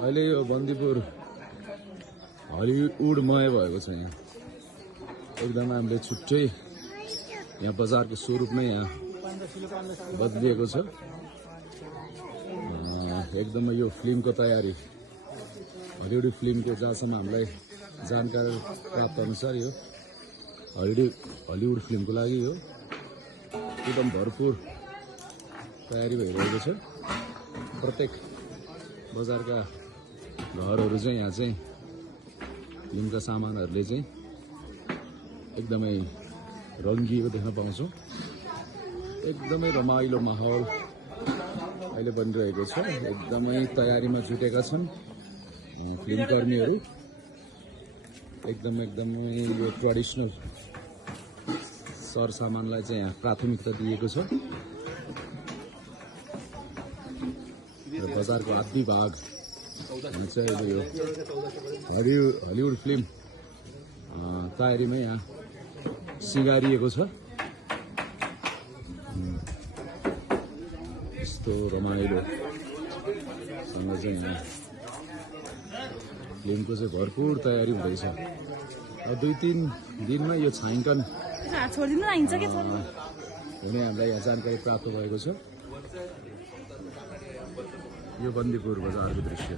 अहिले यो बन्दीपुर हलिउडमय भएको छ। यहाँ एकदम हामीले छुट्टै यहाँ बजारको स्वरूप नै यहाँ बदलिएको छ। एकदमै यो फिल्मको तयारी हलिउड फिल्मको जहाँसम्म हामीलाई जानकारी प्राप्त अनुसार यो हलिउड फिल्मको लागि यो एकदम भरपूर तयारी भइरहेको छ। प्रत्येक बजारका घरहरू चाहिँ यहाँ चाहिँ फिल्मका सामानहरूले चाहिँ एकदमै रङ्गिएको देख्न पाउँछौँ। एकदमै रमाइलो माहौल अहिले बनिरहेको छ। एकदमै तयारीमा जुटेका छन् फिल्मकर्मीहरू। एकदमै यो ट्रेडिसनल सरसामानलाई चाहिँ यहाँ प्राथमिकता दिएको छ। र बजारको आधी भाग चाहिँ अब यो हलिउड फिल्म तयारीमा यहाँ सिँगारिएको छ। यस्तो रमाइलोसँग चाहिँ यहाँ फिल्मको चाहिँ भरपूर तयारी हुँदैछ। अब 2-3 दिनमा यो छायाङ्कन हुने हामीलाई यहाँ जानकारी प्राप्त भएको छ। यो बन्दीपुर बजारको दृश्य।